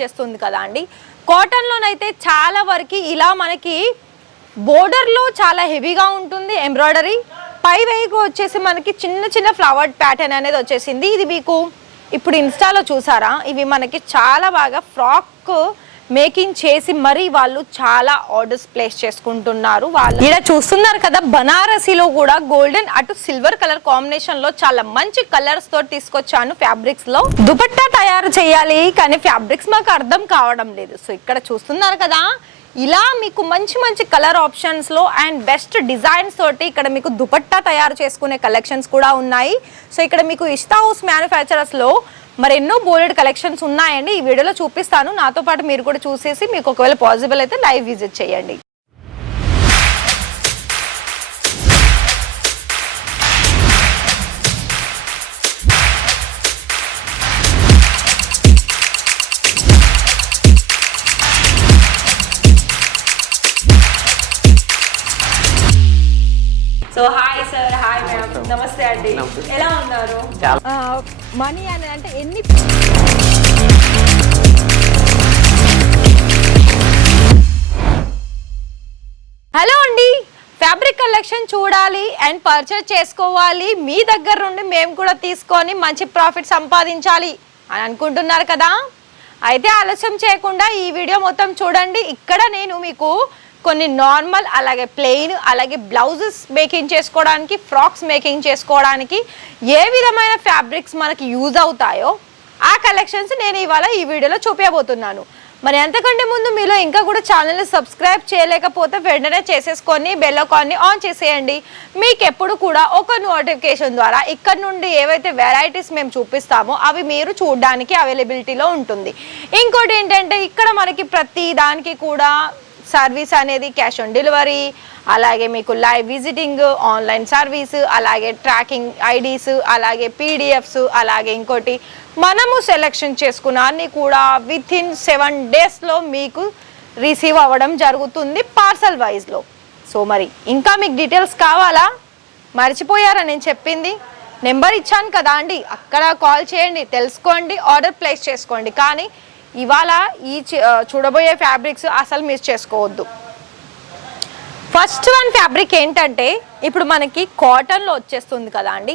చేస్తుంది కదా అండి. కాటన్లోనైతే చాలా వరకు ఇలా మనకి బోర్డర్లో చాలా హెవీగా ఉంటుంది ఎంబ్రాయిడరీ, పై వైపు వచ్చేసి మనకి చిన్న చిన్న ఫ్లవర్ ప్యాటర్న్ అనేది వచ్చేసింది. ఇది మీకు ఇప్పుడు ఇన్స్టాలో చూసారా, ఇవి మనకి చాలా బాగా ఫ్రాక్ మేకింగ్ చేసి మరీ వాళ్ళు చాలా ఆర్డర్స్ ప్లేస్ చేసుకుంటున్నారు. వాళ్ళు ఇలా చూస్తున్నారు కదా, బనారసీలో కూడా గోల్డెన్ అటు సిల్వర్ కలర్ కాంబినేషన్ లో చాలా మంచి కలర్స్ తో తీసుకొచ్చాను. ఫ్యాబ్రిక్స్ లో దుపట్టా తయారు చేయాలి కానీ ఫ్యాబ్రిక్స్ మాకు అర్థం కావడం లేదు. సో ఇక్కడ చూస్తున్నారు కదా, ఇలా మీకు మంచి మంచి కలర్ ఆప్షన్స్ లో అండ్ బెస్ట్ డిజైన్స్ తోటి ఇక్కడ మీకు దుపట్టా తయారు చేసుకునే కలెక్షన్స్ కూడా ఉన్నాయి. సో ఇక్కడ మీకు ఇష్టా హౌస్ మ్యానుఫ్యాక్చరర్స్ లో మరి ఎన్నో బోల్డెడ్ కలెక్షన్స్ ఉన్నాయండి. ఈ వీడియోలో చూపిస్తాను. నాతో పాటు మీరు కూడా చూసేసి మీకు ఒకవేళ పాసిబుల్ అయితే లైవ్ విజిట్ చేయండి. So hi sir, hi madam, నమస్తే అండి, ఎలా ఉన్నారు? మనీ అని అంటే ఎన్ని హలో అండి, ఫ్యాబ్రిక్ కలెక్షన్ చూడాలి అండ్ పర్చేజ్ చేసుకోవాలి, మీ దగ్గర నుండి మేము కూడా తీసుకొని మంచి ప్రాఫిట్ సంపాదించాలి అని అనుకుంటున్నారు కదా, అయితే ఆలస్యం చేయకుండా ఈ వీడియో మొత్తం చూడండి. ఇక్కడ నేను మీకు కొన్ని నార్మల్ అలాగే ప్లెయిన్ అలాగే బ్లౌజెస్ మేకింగ్ చేసుకోవడానికి, ఫ్రాక్స్ మేకింగ్ చేసుకోవడానికి ఏ విధమైన ఫ్యాబ్రిక్స్ మనకి యూజ్ అవుతాయో ఆ కలెక్షన్స్ నేను ఇవాళ ఈ వీడియోలో చూపించబోతున్నాను. మరి అంతకంటే ముందు మీలో ఇంకా కూడా ఛానల్ని సబ్స్క్రైబ్ చేయలేకపోతే వెంటనే చేసేసుకొని బెల్ ఐకాన్ని ఆన్ చేసేయండి. మీకు ఎప్పుడు కూడా ఒక నోటిఫికేషన్ ద్వారా ఇక్కడ నుండి ఏవైతే వెరైటీస్ మేము చూపిస్తామో అవి మీరు చూడడానికి అవైలబిలిటీలో ఉంటుంది. ఇంకోటి ఏంటంటే ఇక్కడ మనకి ప్రతి దానికి కూడా సర్వీస్ అనేది క్యాష్ ఆన్ డెలివరీ, అలాగే మీకు లైవ్ విజిటింగ్, ఆన్లైన్ సర్వీస్, అలాగే ట్రాకింగ్ ఐడీస్, అలాగే పీడిఎఫ్స్, అలాగే ఇంకోటి మనము సెలెక్షన్ చేసుకున్న అన్ని కూడా విత్ ఇన్ 7 డేస్లో మీకు రిసీవ్ అవ్వడం జరుగుతుంది పార్సల్ వైజ్లో. సో మరి ఇంకా మీకు డీటెయిల్స్ కావాలా? మర్చిపోయారా నేను చెప్పింది? నెంబర్ ఇచ్చాను కదా అండి, అక్కడ కాల్ చేయండి, తెలుసుకోండి, ఆర్డర్ ప్లేస్ చేసుకోండి. కానీ ఇవాళ ఈ చూడబోయే ఫ్యాబ్రిక్స్ అసలు మిస్ చేసుకోవద్దు. ఫస్ట్ వన్ ఫ్యాబ్రిక్ ఏంటంటే ఇప్పుడు మనకి కాటన్లో వచ్చేస్తుంది కదా అండి.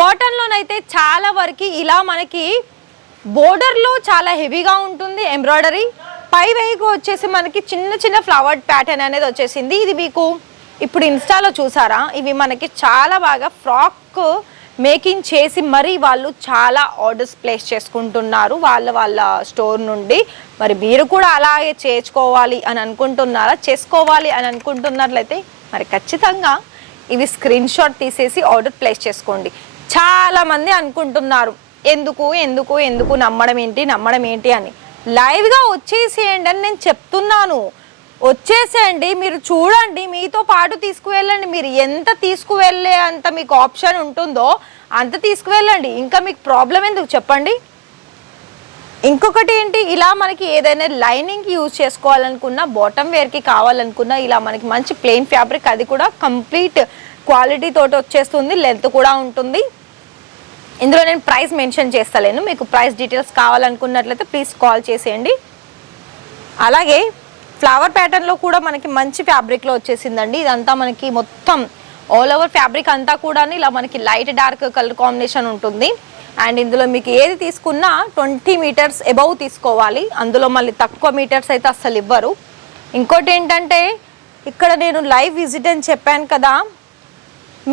కాటన్లోనైతే చాలా వరకు ఇలా మనకి బోర్డర్లో చాలా హెవీగా ఉంటుంది ఎంబ్రాయిడరీ, పై వైపు వచ్చేసి మనకి చిన్న చిన్న ఫ్లవర్ ప్యాటర్న్ అనేది వచ్చేసింది. ఇది మీకు ఇప్పుడు ఇన్స్టాలో చూసారా, ఇవి మనకి చాలా బాగా ఫ్రాక్ మేకింగ్ చేసి మరీ వాళ్ళు చాలా ఆర్డర్స్ ప్లేస్ చేసుకుంటున్నారు వాళ్ళ స్టోర్ నుండి. మరి మీరు కూడా అలాగే చేసుకోవాలి అని అనుకుంటున్నట్లయితే మరి ఖచ్చితంగా ఇవి స్క్రీన్ షాట్ తీసేసి ఆర్డర్ ప్లేస్ చేసుకోండి. చాలామంది అనుకుంటున్నారు ఎందుకు నమ్మడం ఏంటి అని. లైవ్గా వచ్చేసేయండి అని నేను చెప్తున్నాను. వచ్చేసేయండి, మీరు చూడండి, మీతో పాటు తీసుకువెళ్ళండి. మీరు ఎంత తీసుకువెళ్ళే అంత మీకు ఆప్షన్ ఉంటుందో అంత తీసుకువెళ్ళండి. ఇంకా మీకు ప్రాబ్లం ఎందుకు చెప్పండి? ఇంకొకటి ఏంటి, ఇలా మనకి ఏదైనా లైనింగ్కి యూజ్ చేసుకోవాలనుకున్నా, బాటమ్ వేర్కి కావాలనుకున్నా ఇలా మనకి మంచి ప్లెయిన్ ఫ్యాబ్రిక్, అది కూడా కంప్లీట్ క్వాలిటీ తోటి వచ్చేస్తుంది, లెంత్ కూడా ఉంటుంది. ఇందులో నేను ప్రైస్ మెన్షన్ చేస్తలేను. మీకు ప్రైస్ డీటెయిల్స్ కావాలనుకున్నట్లయితే ప్లీజ్ కాల్ చేసేయండి. అలాగే ఫ్లవర్ ప్యాటర్న్లో కూడా మనకి మంచి ఫ్యాబ్రిక్లో వచ్చేసిందండి. ఇదంతా మనకి మొత్తం ఆల్ ఓవర్ ఫ్యాబ్రిక్ అంతా కూడా ఇలా మనకి లైట్ డార్క్ కలర్ కాంబినేషన్ ఉంటుంది. అండ్ ఇందులో మీకు ఏది తీసుకున్నా 20 మీటర్స్ అబౌవ్ తీసుకోవాలి. అందులో మళ్ళీ తక్కువ మీటర్స్ అయితే అస్సలు ఇవ్వరు. ఇంకోటి ఏంటంటే ఇక్కడ నేను లైవ్ విజిట్ అని చెప్పాను కదా,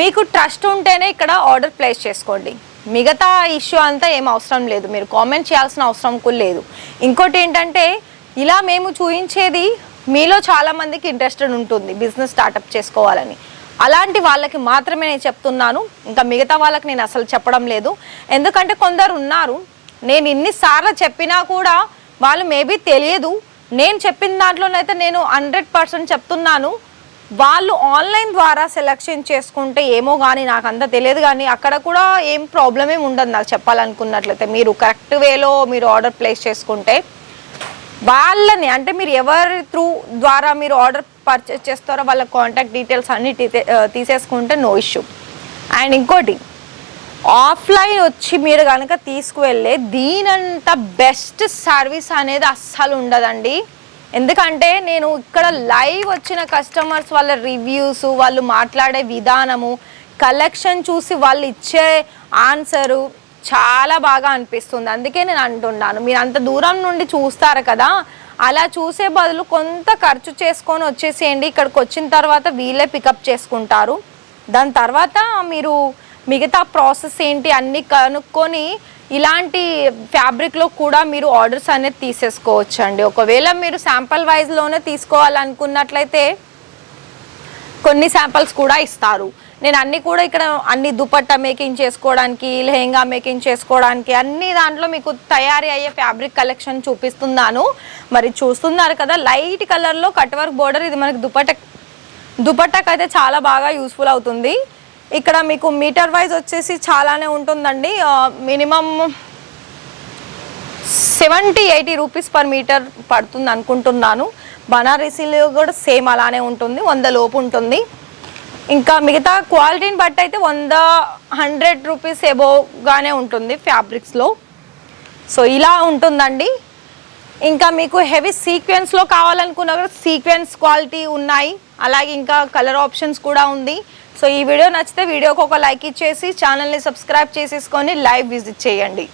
మీకు ట్రస్ట్ ఉంటేనే ఇక్కడ ఆర్డర్ ప్లేస్ చేసుకోండి. మిగతా ఇష్యూ అంతా ఏం అవసరం లేదు, మీరు కామెంట్ చేయాల్సిన అవసరం కూడా లేదు. ఇంకోటి ఏంటంటే ఇలా మేము చూపించేది మీలో చాలామందికి ఇంట్రెస్టెడ్ ఉంటుంది బిజినెస్ స్టార్టప్ చేసుకోవాలని. అలాంటి వాళ్ళకి మాత్రమే నేను చెప్తున్నాను, ఇంకా మిగతా వాళ్ళకి నేను అసలు చెప్పడం లేదు. ఎందుకంటే కొందరు ఉన్నారు, నేను ఇన్నిసార్లు చెప్పినా కూడా వాళ్ళు మేబీ తెలియదు. నేను చెప్పిన దాంట్లోనైతే నేను 100% చెప్తున్నాను. వాళ్ళు ఆన్లైన్ ద్వారా సెలెక్షన్ చేసుకుంటే ఏమో కానీ నాకు అంత తెలియదు. కానీ అక్కడ కూడా ఏం ప్రాబ్లం ఏమి ఉండదు నాకు చెప్పాలనుకున్నట్లయితే. మీరు కరెక్ట్ వేలో మీరు ఆర్డర్ ప్లేస్ చేసుకుంటే వాళ్ళని, అంటే మీరు ఎవరి త్రూ ద్వారా మీరు ఆర్డర్ పర్చేస్ చేస్తారో వాళ్ళ కాంటాక్ట్ డీటెయిల్స్ అన్ని తీసేసుకుంటే నో ఇష్యూ. అండ్ ఇంకోటి ఆఫ్లైన్ వచ్చి మీరు కనుక తీసుకువెళ్ళే దీనంత బెస్ట్ సర్వీస్ అనేది అస్సలు ఉండదండి. ఎందుకంటే నేను ఇక్కడ లైవ్ వచ్చిన కస్టమర్స్ వాళ్ళ రివ్యూస్, వాళ్ళు మాట్లాడే విధానము, కలెక్షన్ చూసి వాళ్ళు ఇచ్చే ఆన్సరు చాలా బాగా అనిపిస్తుంది. అందుకే నేను అంటున్నాను, మీరు అంత దూరం నుండి చూస్తారు కదా, అలా చూసే బదులు కొంత ఖర్చు చేసుకొని వచ్చేసేయండి. ఇక్కడికి వచ్చిన తర్వాత వీళ్ళే పికప్ చేసుకుంటారు. దాని తర్వాత మీరు మిగతా ప్రాసెస్ ఏంటి అన్నీ కనుక్కొని ఇలాంటి ఫ్యాబ్రిక్లో కూడా మీరు ఆర్డర్స్ అనేది తీసేసుకోవచ్చు అండి. ఒకవేళ మీరు శాంపుల్ వైజ్లోనే తీసుకోవాలనుకున్నట్లయితే కొన్ని శాంపిల్స్ కూడా ఇస్తారు. నేను అన్నీ కూడా ఇక్కడ అన్ని దుపట్టా మేకింగ్ చేసుకోవడానికి, లెహెంగా మేకింగ్ చేసుకోవడానికి అన్ని దాంట్లో మీకు తయారీ అయ్యే ఫ్యాబ్రిక్ కలెక్షన్ చూపిస్తున్నాను. మరి చూస్తున్నారు కదా, లైట్ కలర్లో కట్ వర్క్ బోర్డర్. ఇది మనకి దుపట్టాకి అయితే చాలా బాగా యూస్ఫుల్ అవుతుంది. ఇక్కడ మీకు మీటర్ వైజ్ వచ్చేసి చాలానే ఉంటుందండి. మినిమం 70-80 రూపీస్ పర్ మీటర్ పడుతుంది అనుకుంటున్నాను. బనారసీలో కూడా సేమ్ అలానే ఉంటుంది, 100 లోపు ఉంటుంది. ఇంకా మిగతా క్వాలిటీని బట్టి అయితే 100-100 రూపీస్ ఎబోగానే ఉంటుంది ఫ్యాబ్రిక్స్లో. సో ఇలా ఉంటుందండి. ఇంకా మీకు హెవీ సీక్వెన్స్లో కావాలనుకున్నా కూడా సీక్వెన్స్ క్వాలిటీ ఉన్నాయి. అలాగే ఇంకా కలర్ ఆప్షన్స్ కూడా ఉంది. సో ఈ వీడియో నచ్చితే వీడియోకి ఒక లైక్ ఇచ్చేసి ఛానల్ని సబ్స్క్రైబ్ చేసేసుకొని లైవ్ విజిట్ చేయండి.